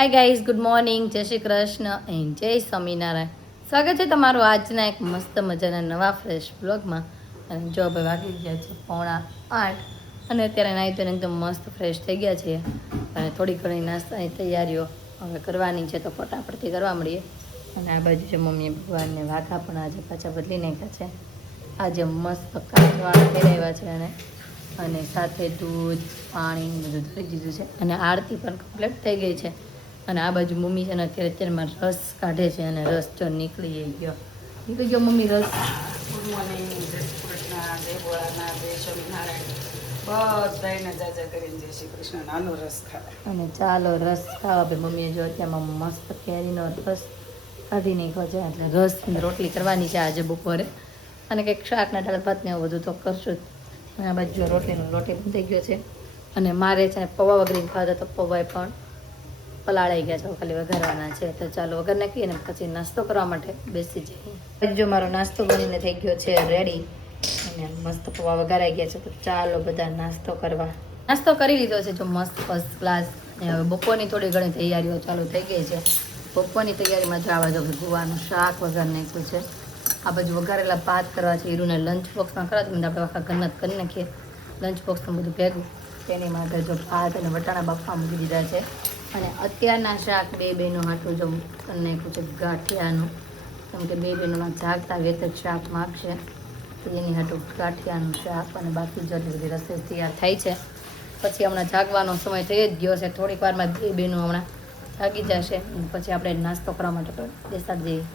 Hi guys, good morning, જય Shri Krishna and જય સ્વામિનારાયણ. સ્વાગત છે તમારું આજના એક મસ્ત મજાના નવા ફ્રેશ બ્લોગમાં. અને જો હવે વાગી ગયા છે 7:45 અને અત્યારે નાહી તો એકદમ મસ્ત ફ્રેશ થઈ ગયા છે અને થોડી ઘણી નાસ્તાની તૈયારીઓ હવે કરવાની છે, તો ફટાફટથી કરવા મળીએ. અને આ બાજુ છે મમ્મીએ ભગવાનને વાઘા પણ આજે પાછા બદલી નાખ્યા છે. આજે મસ્ત કાચવાળા પહેરાવ્યા છે અને સાથે દૂધ પાણી બધું ધરી દીધું છે અને આરતી પણ કમ્પ્લીટ થઈ ગઈ છે. અને આ બાજુ મમ્મી છે ને અત્યારમાં રસ કાઢે છે અને રસ જો નીકળી ગયો મમ્મી રસ. અને ચાલો રસ ખાવા ભાઈ. મમ્મીએ જો અત્યારમાં મસ્ત કેરીનો રસ કાઢી નાખ્યો છે, એટલે રસ રોટલી કરવાની છે આજે બપોરે અને કંઈક શાકના દાળ ભાત ને એવું બધું તો કરશું જ. અને આ બાજુ રોટલીનો લોટી પણ થઈ ગયો છે અને મારે છે ને પૌવા વગેરે ખાતા તો પૌવા પણ પલાળાઈ ગયા છે, ખાલી વઘારવાના છે. તો ચાલો વઘાર નાખીએ ને પછી નાસ્તો કરવા માટે બેસી જઈએ. જો મારો નાસ્તો બનીને થઈ ગયો છે રેડી અને મસ્ત પૌવા વઘારાઈ ગયા છે. તો ચાલો બધા નાસ્તો કરવા. નાસ્તો કરી લીધો છે જો મસ્ત ફર્સ્ટ ક્લાસ. હવે બપોરની થોડી ઘણી તૈયારીઓ ચાલુ થઈ ગઈ છે. બપોરની તૈયારીમાં જો આવા જો ગુવાનું શાક વઘાર નાખ્યું છે. આ બાજુ વઘારેલા ભાત કરવા છે. હીરુને લંચ બોક્સમાં કરવા તો આપણે આખા ઘરના કરી નાખીએ લંચ બોક્સમાં બધું ભેગું. તેની માટે જો ભાત અને વટાણા બાફવા મૂકી દીધા છે. અને અત્યારના શાક બે બહેનો હાટું જો કરી નાખ્યું છે ગાંઠિયાનું, કેમ કે બે બહેનોમાં જાગતા વેત જ શાક માગશે, તો એની હાટું ગાંઠિયાનું શાક. અને બાકી જલ્દી બધી રસોઈ તૈયાર થાય છે. પછી હમણાં જાગવાનો સમય થઈ જ ગયો છે, થોડીક વારમાં બે બહેનો હમણાં જાગી જશે પછી આપણે નાસ્તો કરવા માટે બેસાડી જઈએ.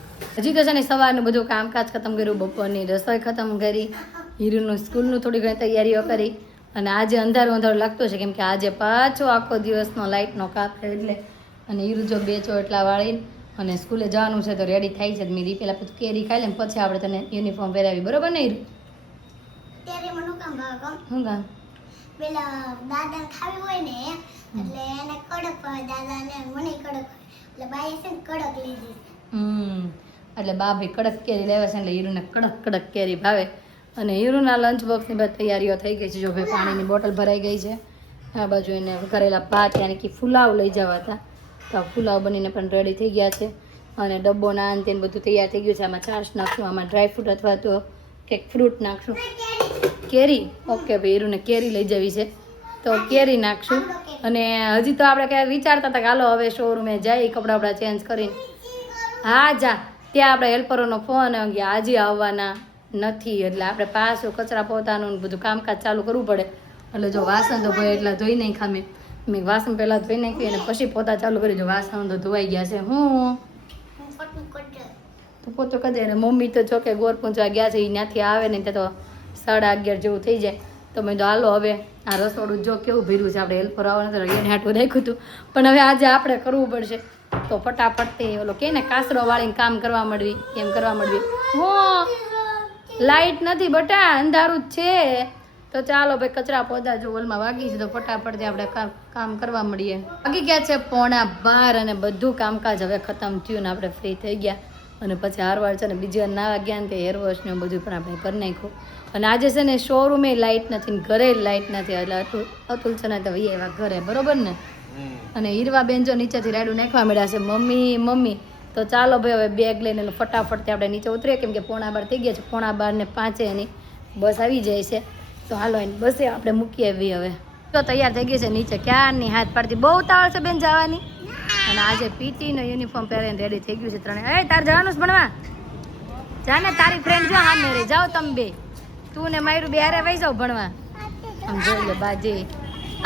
હજી તો છે ને સવારનું બધું કામકાજ ખતમ કર્યું, બપોરની રસોઈ ખતમ કરી, હીરુનું સ્કૂલનું થોડી ઘણી તૈયારીઓ કરી. અને આજે અંધારું લાગતું છે કેમ કે આજે પાછો આખો દિવસનો લાઇટનો કાપ છે એટલે. અને હીરુ જો બે ચોટલા વાળી અને સ્કૂલે જવાનું છે તો રેડી થાય છે. મેં પહેલાં બધું કેરી ખાઈ લે પછી આપણે તને યુનિફોર્મ પહેરાવી, બરોબર ને હીરુ? શું કામ? પેલા દાદા ખાવી હોય ને એટલે એને કડક ભાવે, દાદાને મને કડક, એટલે બાઈએ છે ને કડક લીધી. એટલે બા ભાઈ કડક કેરી લેવા છે એટલે હીરુને કડક કેરી ભાવે. અને હીરુના લંચ બોક્સની બધી તૈયારીઓ થઈ ગઈ છે. જો ભાઈ પાણીની બોટલ ભરાઈ ગઈ છે. આ બાજુ એને કરેલા ભાત યાની કે ફુલાવ લઈ જવા હતા, તો ફુલાવ બનીને પણ રેડી થઈ ગયા છે. અને ડબ્બો નાન તેને બધું તૈયાર થઈ ગયું છે. આમાં છાશ નાખશું, આમાં ડ્રાયફ્રૂટ અથવા તો કંઈક ફ્રૂટ નાખશું. કેરી? ઓકે ભાઈ, હીરુને કેરી લઈ જવી છે તો કેરી નાખશું. અને હજી તો આપણે ક્યાંય વિચારતા હતા કે હાલો હવે શોરૂમે જઈ કપડાં ચેન્જ કરીને. હા જા, ત્યાં આપણે હેલ્પરોનો ફોન આજે આવવાના નથી, એટલે આપણે પાછું કચરા પોતાનું બધું કામકાજ ચાલુ કરવું પડે. એટલે જો વાસણ તો ભાઈ એટલા ધોઈ નહીં ખામે, મેં વાસણ પહેલાં ધોઈ નાખી અને પછી પોતા ચાલુ કરી. જો વાસણ તો ધોવાઈ ગયા છે. હું તો પોતો કરી દે. મમ્મી તો જો કે ગોર પહોંચવા ગયા છે, એ ત્યાંથી આવે ને ત્યાં તો 11:30 જેવું થઈ જાય. તો મેં તો હાલો હવે આ રસોડું જો કેવું ભીરું છે, આપણે હેલ્પર આવવાનું એને હાટું રાખ્યું હતું પણ હવે આજે આપણે કરવું પડશે. તો ફટાફટથી ઓલો કે ને કાસરો વાળીને કામ કરવા મળવી એમ કરવા મળવી. હું લાઈટ નથી બટા, અંધારું જ છે. તો ચાલો ભાઈ કચરા પોતા જો વોલમાં વાગી છે તો ફટાફટથી આપણે કામ કરવા મળીએ. વાગી ગયા છે 11:15 અને બધું કામકાજ હવે ખતમ થયું ને આપણે ફ્રી થઈ ગયા. અને પછી હારવાર છે ને બીજી વાર નાવા ગયા ને તે હેર વોશ ને બધું પણ આપણે કરી નાખ્યું. અને આજે છે ને શોરૂમે લાઇટ નથી ને ઘરે લાઇટ નથી, એટલે અતુલ છે ને તો એવા ઘરે, બરોબર ને? અને હીરવા બેન જો નીચેથી રાયડું નાખવા મળ્યા છે. મમ્મી તો ચાલો ભાઈ હવે બેગ લઈને ફટાફટથી આપણે નીચે ઉતરીએ, કેમ કે 11:15 થઈ ગયા છે. 11:45 એની બસ આવી જાય છે. તો હાલો એને બસે આપણે મૂકી આવી. હવે તો તૈયાર થઈ ગઈ છે નીચે ક્યારની હાથ પાડતી. બહુ ઉતાવળ છે બેન જવાની. અને આજે પીટીનો યુનિફોર્મ પહેરીને રેડી થઈ ગયું છે ત્રણે. તાર જવાનું છે ભણવા? જા ને, તારી ફ્રેન્ડ જો હા મેરે જાઓ તમે બે, તું ને માયરું બે હારે વહી જાઓ ભણવા. આમ જોઈ લે બાજી.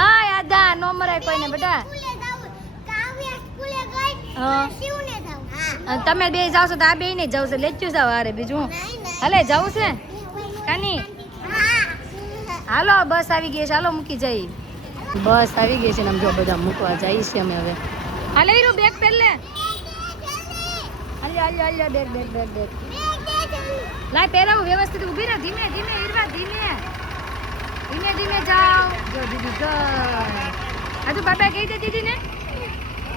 હા યાદા નો મરાય કોઈને બેટા. તમે બે જાવ છો તો આ બે નહીં જાવ છો, લેચ્યું જાવ હારે. બીજું હાલે જવું છે કાની? હાલો બસ આવી ગઈ છે, હાલો મૂકી જઈ. બસ આવી ગઈ છે ને આમ જો બધા મૂકવા જઈએ છીએ અમે હવે. હાલે હીરો બેગ પહેર લે. હાલ્યો બેગ લાય પહેરાવું વ્યવસ્થિત. ઊભી રહે, ધીમે હીરવા, ધીમે જાઓ. જો દીદી ગઈ. હજુ બાબા કહી દે દીદીને,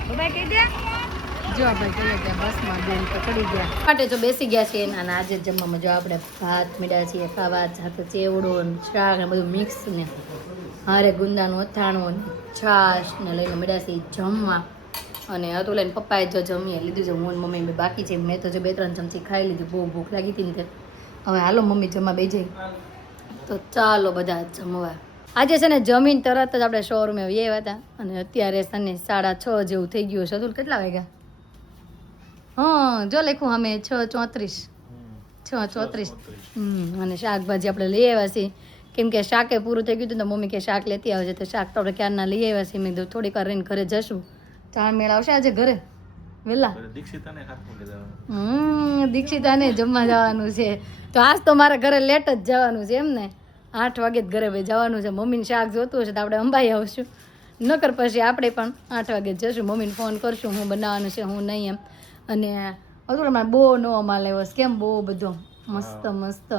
બાબા કહી દે. જો ભાઈ ચલો ત્યાં બસમાં બેન પકડી ગયા માટે જો બેસી ગયા છીએ. અને આજે જમવામાં જો આપણે ભાત મીડા છીએ ખાવા, સાથે ચેવડો શાક ને બધું મિક્સ ને હારે ગુંદાનું અથાણું છાશ ને લઈને મીડા છીએ જમવા. અને હતું લઈને પપ્પાએ જો જમીએ લીધું છે, હું મમ્મી બે બાકી છે. મેં તો જે 2-3 ચમચી ખાઈ લીધી, બહુ ભૂખ લાગી હતી ને તે. હવે હાલો મમ્મી જમવા બેસી જાય. તો ચાલો બધા જમવા. આજે છે ને જમીન તરત જ આપણે શોરૂમે આવ્યા હતા અને અત્યારે છે ને 6:30 જેવું થઈ ગયું છે. અતુલ કેટલા વાગ્યા? હા જો લખ્યું અમે 6:34. 6:34. અને શાકભાજી આપણે લઈ આવ્યા છીએ, કેમ કે શાકે પૂરું થઈ ગયું હતું તો મમ્મી કે શાક લેતી આવજે. તો શાક તો આપણે ક્યારના લઈ આવ્યા છીએ. મેં કીધું થોડીક વાર રહીને ઘરે જશું. ચાર મેળ આવશે આજે ઘરે વહેલા. દીક્ષિતાને જમવા જવાનું છે. તો આજ તો મારા ઘરે લેટ જ જવાનું છે. એમ ને 8 વાગે જ ઘરે ભાઈ જવાનું છે. મમ્મીને શાક જોતું હશે તો આપણે અંબાઈ આવશું, નકર પછી આપણે પણ 8 વાગે જ જશું. મમ્મીને ફોન કરશું હું બનાવવાનું છે હું નહીં એમ. અને હજુ હમણાં બહુ નવો માલ આવ્યો છે, કેમ બહુ બધો મસ્ત મસ્ત.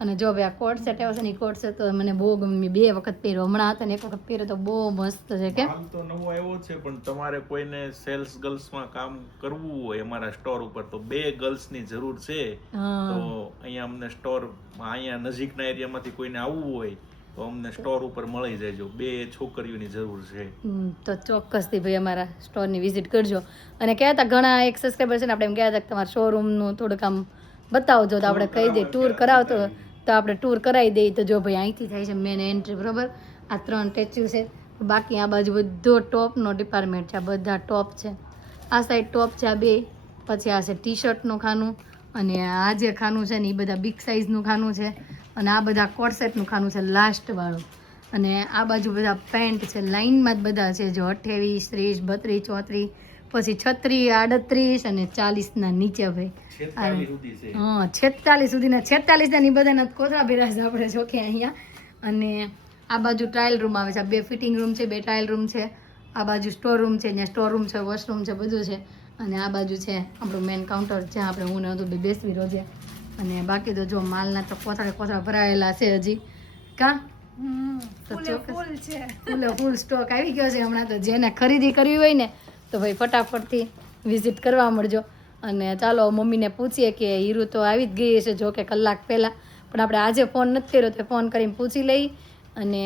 અને જો ભાઈ આ કોટ સેટ આવ્યો છે ને, એ કોટ સેટ તો મને બહુ ગમે. 2 વખત પહેર્યો, હમણાં હતા ને 1 વખત પહેર્યો તો બહુ મસ્ત છે. કેમ માલ તો નવો આવ્યો છે, પણ તમારે કોઈને સેલ્સ ગર્લ્સમાં કામ કરવું હોય અમારા સ્ટોર ઉપર તો 2 ગર્લ્સની જરૂર છે. તો અહીંયા અમને સ્ટોર અહીંયા નજીકના એરિયામાંથી કોઈને આવવું હોય તો અમને સ્ટોર ઉપર મળી જાય. 2 છોકરીઓની જરૂર છે. તો ચોક્કસથી ભાઈ અમારા સ્ટોરની વિઝિટ કરજો. અને કહેતા હતા ઘણા એક સબસ્ક્રાઈબર છે ને, આપણે એમ કહેતા હતા કે તમારા શોરૂમનું થોડુંક આમ બતાવજો તો આપણે કહી દઈએ, ટૂર કરાવતો તો આપણે ટૂર કરાવી દઈએ. તો જો ભાઈ અહીંથી થાય છે મેન એન્ટ્રી, બરાબર. આ 3 સ્ટેચ્યુ છે, બાકી આ બાજુ બધો ટોપનો ડિપાર્ટમેન્ટ છે. આ બધા ટોપ છે, આ સાઈડ ટોપ છે આ 2. પછી આ છે ટી શર્ટનું ખાનું, અને આ જે ખાનું છે ને એ બધા બિગ સાઇઝનું ખાનું છે. અને આ બધા કોટ સેટનું ખાનું છે લાસ્ટ વાળું. અને આ બાજુ બધા પેન્ટ છે, લાઇનમાં જ બધા છે. જો 28, 30, 32, 34, પછી 36, 38 અને 40 ના નીચે ભાઈ. 46 સુધીના 46 ના ની બધાના કોથળા ભેરા છે આપણે જોકે અહીંયા. અને આ બાજુ ટ્રાયલ રૂમ આવે છે. 2 ફિટિંગ રૂમ છે, 2 ટ્રાયલ રૂમ છે. આ બાજુ સ્ટોર રૂમ છે, ત્યાં સ્ટોર રૂમ છે, વોશરૂમ છે, બધું છે. અને આ બાજુ છે આપણું મેન કાઉન્ટર, જ્યાં આપણે હું ને હતું બેસવી રોજે. અને બાકી તો જો માલના તો કોથળા ભરાયેલા છે હજી. કા ફૂલ સ્ટોક આવી ગયો છે હમણાં. તો જેને ખરીદી કરવી હોય ને તો ભાઈ ફટાફટથી વિઝિટ કરવા મળજો. અને ચાલો મમ્મીને પૂછીએ કે હીરુ તો આવી જ ગઈ છે, જો કે કલાક પહેલાં, પણ આપણે આજે ફોન નથી કર્યો તો ફોન કરીને પૂછી લઈ. અને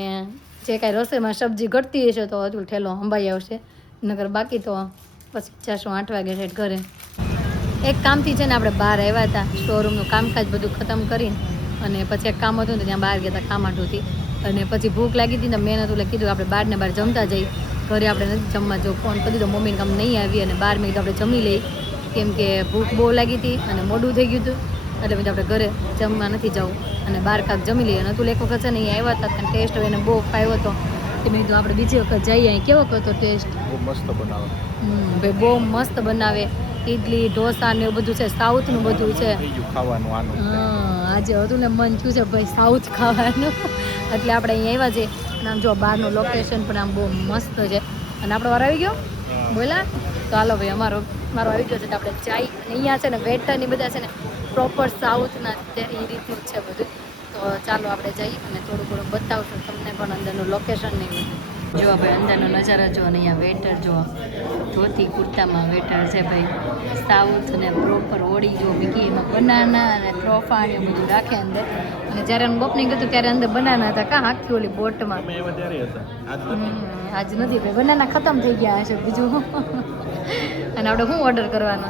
જે કાંઈ રસોઈમાં સબ્જી ઘટતી હશે તો હજુ ઠેલો અંબાઈ આવશે, નગર બાકી તો પછી જશું 8 વાગે છે ઘરે. એક કામથી છે ને આપણે બહાર આવ્યા હતા, શોરૂમનું કામકાજ બધું ખતમ કરીને. અને પછી એક કામ હતું ને ત્યાં બહાર ગયા હતા કામ આટુંથી. અને પછી ભૂખ લાગી હતી ને મેં નતું કીધું આપણે બહારને બહાર જમતા જઈએ. ઘરે આપણે નથી જમવા. જો ફોન કરી દીધો મમ્મીને કામ નહીં આવી અને બહાર મેં કીધું આપણે જમી લઈએ, કેમ કે ભૂખ બહુ લાગી હતી અને મોડું થઈ ગયું હતું. એટલે મેં આપણે ઘરે જમવા નથી જવું અને બહાર કાંક જમી લઈએ. અને તું એક વખત છે ને અહીંયા આવ્યા હતા, ટેસ્ટ એને બહુ ફાવ્યો હતો. કે મેં કીધું આપણે બીજી વખત જઈએ. અહીં કેવો હતો ટેસ્ટ? બહુ મસ્ત બનાવે. ભાઈ બહુ મસ્ત બનાવે. ઇડલી ઢોસા ને એવું બધું છે, સાઉથનું બધું છે. ખાવાનું આનું આજે હતું ને મન થયું છે ભાઈ સાઉથ ખાવાનું. એટલે આપણે અહીંયા આવ્યા છે. અને આમ જો બહારનું લોકેશન પણ આમ બહુ મસ્ત છે. અને આપણો વાર આવી ગયો બોલા તો હાલો ભાઈ મારો આવી ગયો છે. તો આપણે ચાય અહીંયા છે ને વેટર ને બધા છે ને પ્રોપર સાઉથના એ રીતનું જ છે બધું. તો ચાલો આપણે જઈએ અને થોડું બતાવશું તમને પણ અંદરનું લોકેશન ને બધું. જો ભાઈ અંદરનો નજારો જો. અને અહીંયા વેટર જો ધોતી કુર્તામાં વેટર છે ભાઈ, સાઉથ ને પ્રોપર ઓળી જો મીકી એમાં બનાના અને ત્રોફા ને બધું રાખે અંદર. અને જ્યારે એનું ઓપનિંગ હતું ત્યારે અંદર બનાના હતા. કાં આખી ઓલી બોટમાં આજ નથી ભાઈ, બનાના ખતમ થઈ ગયા હશે બીજું. અને આપણે શું ઓર્ડર કરવાનો?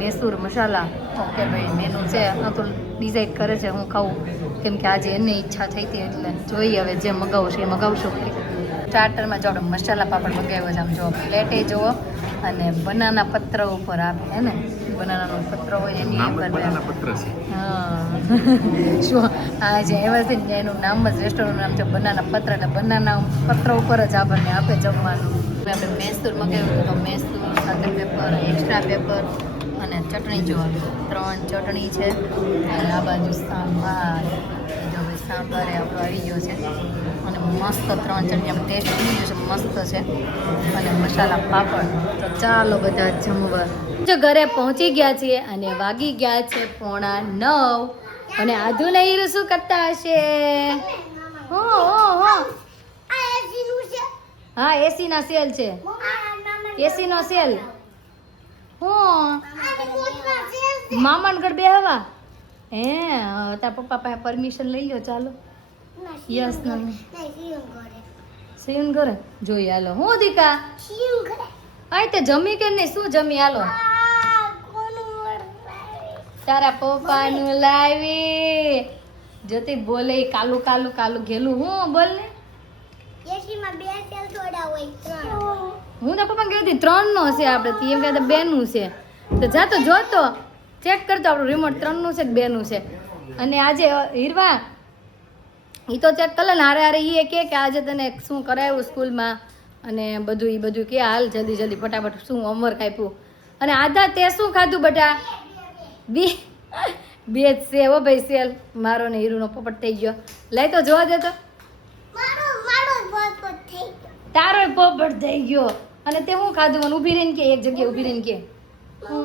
મૈસૂર મસાલા. ઓકે ભાઈ મેનુ છે તો ડિસાઈડ કરે છે હું ખાવું, કેમ કે આજે એની ઈચ્છા થઈ હતી એટલે જોઈએ હવે જે મગાવું છે એ મગાવશું. સ્ટાર્ટરમાં જો આપણે મસાલા પાપડ મગાવ્યો છે. આમ જો પ્લેટે જુઓ અને બનાના પત્ર ઉપર આપે હે ને, બનાનાનો પત્ર હોય એની ઉપર. હા શું આ જે એવા છે ને એનું નામ જ રેસ્ટોરન્ટનું નામ છે બનાના પત્ર. એટલે બનાના પત્ર ઉપર જ આપણને આપે જમવાનું. આપણે મૈસૂર મગાવ્યું તો મૈસૂર સાથે પેપર, એક્સ્ટ્રા પેપર અને ચટણી જોવાનું. 3 ચટણી છે. અને આ બાજુ સાંભાર. જો ભાઈ સાંભાર એ આપણો આવી ગયો છે. અને મસ્ત 3 ચટણી આપણે ટેસ્ટ કરી ગયો છે, મસ્ત છે. અને મસાલા પાપડ. તો ચાલો બધા જમવા. જો ઘરે પહોંચી ગયા છીએ અને વાગી ગયા છે 8:45. અને આધુ ને હીરું શું કરતા હશે? હા એસી ના સેલ છે, એસી નો સેલ. મામાન ઘર બેહવા હે તાર પપ્પા પાસે પરમિશન લઈ લો. ચાલો યસ સીન કરે જોઈ હાલો હું દીકા શીમ કરે આય તે જમી કે નહીં શું જમી હાલો કોનું વરસાવે તારા પપ્પાનું લાવી જતી બોલે ઈ કાલું કાલું કાલું ઘેલું હું બોલ ને એસીમાં બે સેલ થોડા હોય 3 હું ને પપ્પા કહેતી 3 નો છે આપણે તી એમ કહેતા 2 નું છે તો જાતો જોતો ચેક કરતો આપણું રિમોટ 3 નું છે કે 2 નું છે અને આજે હીરવા ઈ તો ચેક કરે ને હારે હારે ઈ કે આજે તને શું કરાયું સ્કૂલમાં અને બધું કે હાલ જલ્દી જલ્દી ફટાફટ શું હોમવર્ક આપ્યું અને આધા તે શું ખાધું બટા બે જ છે હો ભાઈ સેલ મારો ને હીરુનો પોપટ થઈ ગયો લઈ તો જોવા દે તો મારો બસ થઈ તારો પોપટ થઈ ગયો અને તે હું ખાધું મને ઊભી રહીને કે એક જગ્યાએ ઊભી રહીને કે ગયો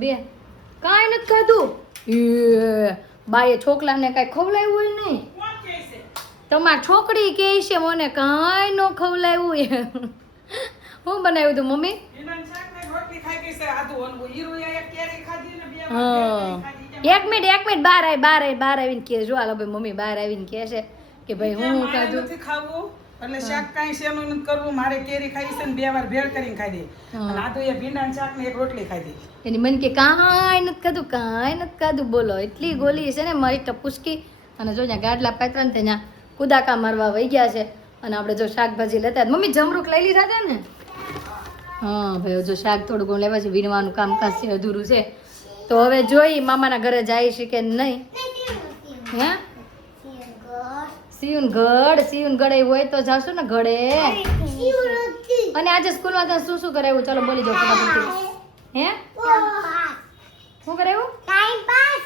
બે કાંઈ નથી ખાધું એ બાએ છોકલાને કાંઈ ખવડાવ્યું હોય નહીં તમારી છોકરી કહે છે મને કાંઈ ન ખવડાવ્યું હું બનાવ્યું તું મમ્મી હા 1 મિનિટ બહાર આવીને કે જો હાલો ભાઈ મમ્મી બહાર આવીને કહે છે કે ભાઈ હું ખાધું નથી ખાવું એટલે શાક કાંઈ શેનું નથી કરવું મારે કેરી ખાઈ છે ને 2 વાર ભેળ કરીને ખાઈ દે અને આ તો એ ભીંડાનું શાક ને એક રોટલી ખાઈ દે એની મન કે કાંઈ નથી ખાધું બોલો એટલી ગોલી છે ને મારી ટપુસકી અને જો ત્યાં ગાડલા પાત્ર ને ત્યાં કુદાકા મારવા વહી ગયા છે અને આપણે જો શાકભાજી લેતા મમ્મી જમરૂક લઈ લીધા હતા ને હા ભાઈ જો શાક થોડું ઘણું લેવા છે વીણવાનું કામકાજ છે અધૂરું છે તો હવે જોઈ મામાના ઘરે જાય છે કે નહીં હે સિયુનગઢ હોય તો જાશું ને ઘડે અને આજે સ્કૂલમાં તને શું કરાવ્યું ચાલો બોલી જાઓ ફટાફટ હે શું કરાવ્યું ટાઈમ પાસ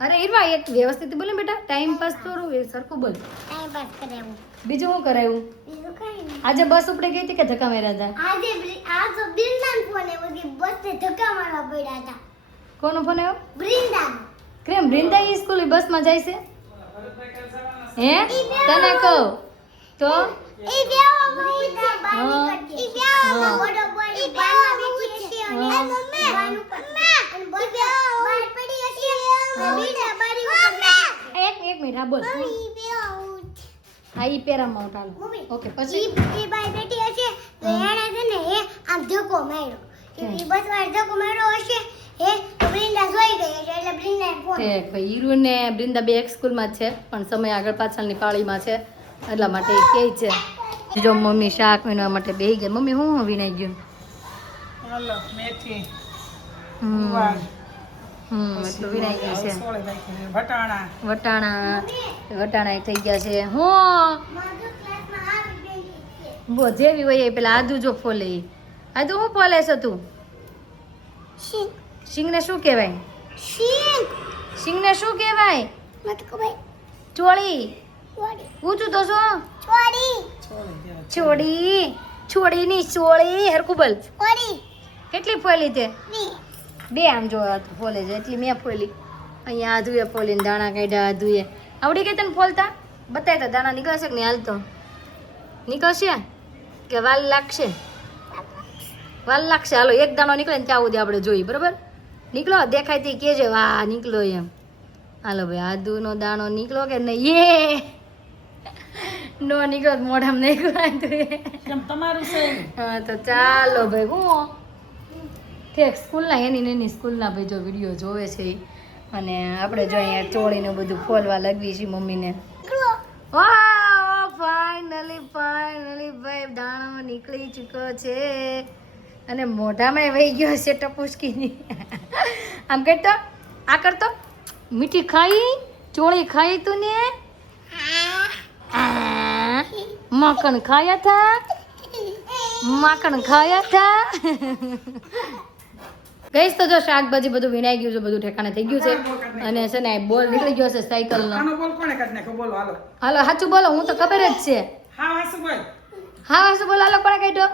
અરે ઈરવા એક વ્યવસ્થિત બોલે બેટા ટાઈમ પાસ થોડું એ સરખું બોલ ટાઈમ પાસ કરાવું બીજું શું કરાવ્યું બીજું કઈ નહીં આજે બસ ઉપડે ગઈ હતી કે ધક્કા માર્યા હતા આ તો બિરનાન ફોન એ બધી બસને ધક્કા મારવા પડ્યા હતા કોનો ફોન આવ્યો બૃંદાન કેમ બૃંદા ઈ સ્કૂલ બસમાં જાય છે હે તને કહું તો ઈ બેવા બૃંદા બાની કરતી ઈ બેવા મોડો બોડી બાનમાં બેઠી છે અને મમ્મી બાનું પર અને બસ બહાર પડી છે બૃંદા બારી ઉપર એક મિનિટ હા બોલ ઈ બેવા હા ઈ પેરામાઉન્ટ હાલો ઓકે પછી ઈ બાઈ બેઠી હશે તો એણે છે ને એ આમ ધક્કો માર્યો ઈ બસ વાળ ધક્કો માર્યો હશે એ બૃંદા જોઈ ગઈ હશે એટલે બૃંદાએ ફોન ઠીક ભાઈ હીરુ ને બૃંદા બે એક સ્કૂલમાં જ છે પણ સમય આગળ પાછળની પાળીમાં છે એટલા માટે એ કહે છે જો મમ્મી શાક વીણવા માટે બેહી ગયા મમ્મી હું વીણાઈ ગયું હાલો મેથી હમ ગુવાર એટલું વીણાઈ ગયું છે સોળે રાખીને વટાણા વટાણા થઈ ગયા છે હું મારો ક્લાસમાં આવી બેઠી છે બો જેવી હોય એ પેલા આદુ જો ફોલે ઈ. આદુ હું ફોલે છે તું શીંગ સિંગને શું કહેવાય શીંગ સિંગને શું કહેવાય મત કો ભાઈ ચોળી ચોડી ઊંચું તો શું ચોડી છોડીની ચોળી હરકું બોલ ચોડી કેટલી ફોલી તે ની બે આમ જો ફોલે છે એટલી મેં ફોલી અહીંયા આધુએ ફોલીને દાણા કાઢ્યા આધુએ આવડી ગઈ તને ફોલતા બતાય તો દાણા નીકળશે કે નહીં હાલ તો નીકળશે કે વાલ લાગશે હાલો એક દાણો નીકળે ને ત્યાં સુધી આપણે જોઈએ બરોબર નીકળો દેખાય તે કહેજે વાહ નીકળો એમ હાલો ભાઈ આદુનો દાણો નીકળો કે નહીં એ નો નીકળો તો મોઢામાં નહીં કરાય કેમ તમારું છે હા તો ચાલો ભાઈ હું ઠેક સ્કૂલના એની સ્કૂલના ભાઈ જો વિડીયો જોવે છે ઈ. અને આપણે જો અહીંયા ચોળીને બધું ફોલવા લાગવી છે મમ્મીને ફાઇનલી ભાઈ દાણો નીકળી ચૂક્યો છે અને મોઢામાં વહી ગયો છે ટપુસકીની આમ કરતો આ કરતો મીઠી ખાઈ ચોળી ખાઈ તું ને માખણ ખાયા થા ગઈશ તો જો શાકભાજી બધું વિનાઈ ગયું છે બધું ઠેકાણે થઈ ગયું છે અને છે ને બોલ નીકળી ગયો છે સાયકલનો આનો બોલ કોણે કાઢી નાખ્યો બોલો હાલો હાલો સાચું બોલો હું તો ખબર જ છે હા વાસુ ભાઈ હા શું બોલો હાલો કોણે કાઢ્યો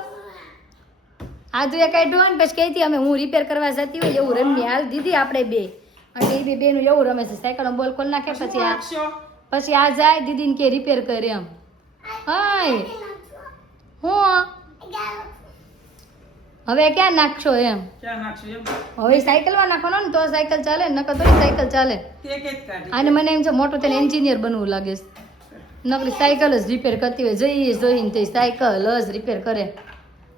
આધુએ કાઢ્યો ને પછી કહેતી અમે હું રિપેર કરવા જતી હોય એવું રમી હાલ દીધી આપણે બે અને એ બેનું એવું રમે છે સાયકલનો બોલ ખોલ નાખે પછી આ જાય દીદીને કે રિપેર કરે એમ હાય હું હવે ક્યાં નાખશો એમ ક્યાં નાખશું એમ હવે સાયકલમાં નાખવાનો ને તો સાયકલ ચાલે નકર તો સાયકલ ચાલે તે કે જ કાઢી અને મને એમ છે મોટો તેને એન્જિનિયર બનવું લાગે છે નકરી સાયકલ જ રિપેર કરતી હોય જોઈને તો સાયકલ જ રિપેર કરે.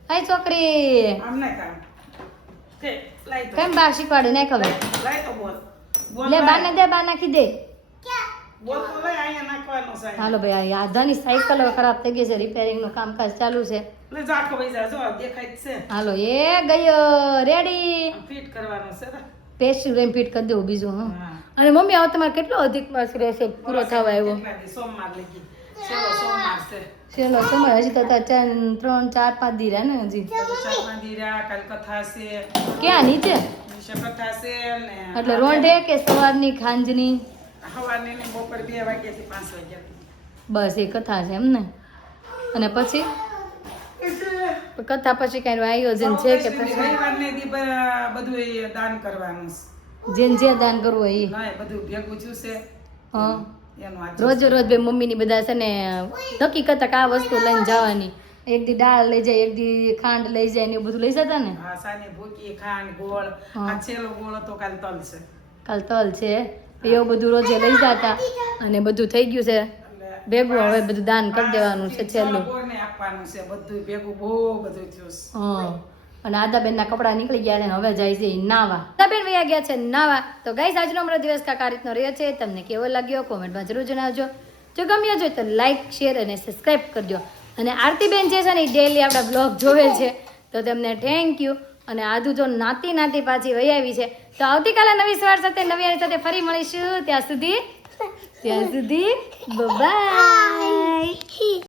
હાય છોકરી આમ ના કામ કે લાઈ તો કેમ બા શીખવાડે નહીં ખબર લાઈ તો બોલ બોલ લે લાઈ. બા દે બા નાખી દે. બોલ તો લઈ અહીંયા નાખવાનો છે હાલો ભાઈ આ આધાની સાયકલ હવે ખરાબ થઈ ગઈ છે, રિપેરિંગ નું કામકાજ ચાલુ છે. એટલે જાખો ભાઈ જા જો દેખાય જ છે હાલો એ ગયો રેડી. આમ ફિટ કરવાનો છે ને. પેસ્ટ રેમ ફિટ કરી દેવું બીજું. હા હા. અને મમ્મી હવે તમારે કેટલો અધિક માસ રહેશે પૂરો થવા આવ્યો? કેટલા દી? સોમવાર લગી છેલ્લો સોમવાર છે છેલ્લો સમય હજી તો 3, 4, 5 દી રહ્યા ને હજી. મંદિરા કાલ કથા છે ક્યાં નીચે? નિશા કથા છે ને એટલે રોંઢે કે સવારની ખાંજની? સવારની ને બપોર 2 વાગ્યાથી 5 વાગ્યા બસ એ કથા છે એમ ને. અને પછી કથા પછી કઈ આયોજન છે કે પછી રવિવારને દી બધું દાન કરવાનું છે. જેને જે દાન કરવું હોય એ? ના બધું ભેગું થયું છે હા એનું આજે રોજ રોજ બે મમ્મીની બધા છે ને નક્કી કરતા કે આ વસ્તુ લઈને જવાની. એક દી દાળ લઈ જાય, એક દી ખાંડ લઈ જાય ને એવું બધું લઈ જતા ને. હા સાની ભૂકી ખાંડ ગોળ આ છેલ્લો ગોળ હતો કાલ તલ છે કાલ તલ છે એવું બધું રોજે લઈ જતા અને બધું થઈ ગયું છે ભેગું. હવે બધું દાન કરી દેવાનું છે છેલ્લું. ગોળને આપવાનું છે બધું ભેગું બહુ બધું થયું છે હા અને આદાબેનના કપડાં નીકળી ગયા છે ને હવે જાય છે ઈ નાવા. આદાબેન વયા ગયા છે નાવા. તો ગાઈસ આજનો અમારો દિવસ કાંઈક આ રીતનો રહ્યો છે. તમને કેવો લાગ્યો કોમેન્ટમાં જરૂર જણાવજો. જો ગમ્યો હોય તો લાઈક શેર અને સબસ્ક્રાઈબ કરજો. અને આરતીબેન જે છે ને એ ડેલી આપણા બ્લોગ જોવે છે તો તેમને થેન્ક યુ. અને આધુ જો નાતી પાછી વહી આવી છે. તો આવતીકાલે નવી સવાર સાથે નવી આની સાથે ફરી મળીશું. ત્યાં સુધી બાય.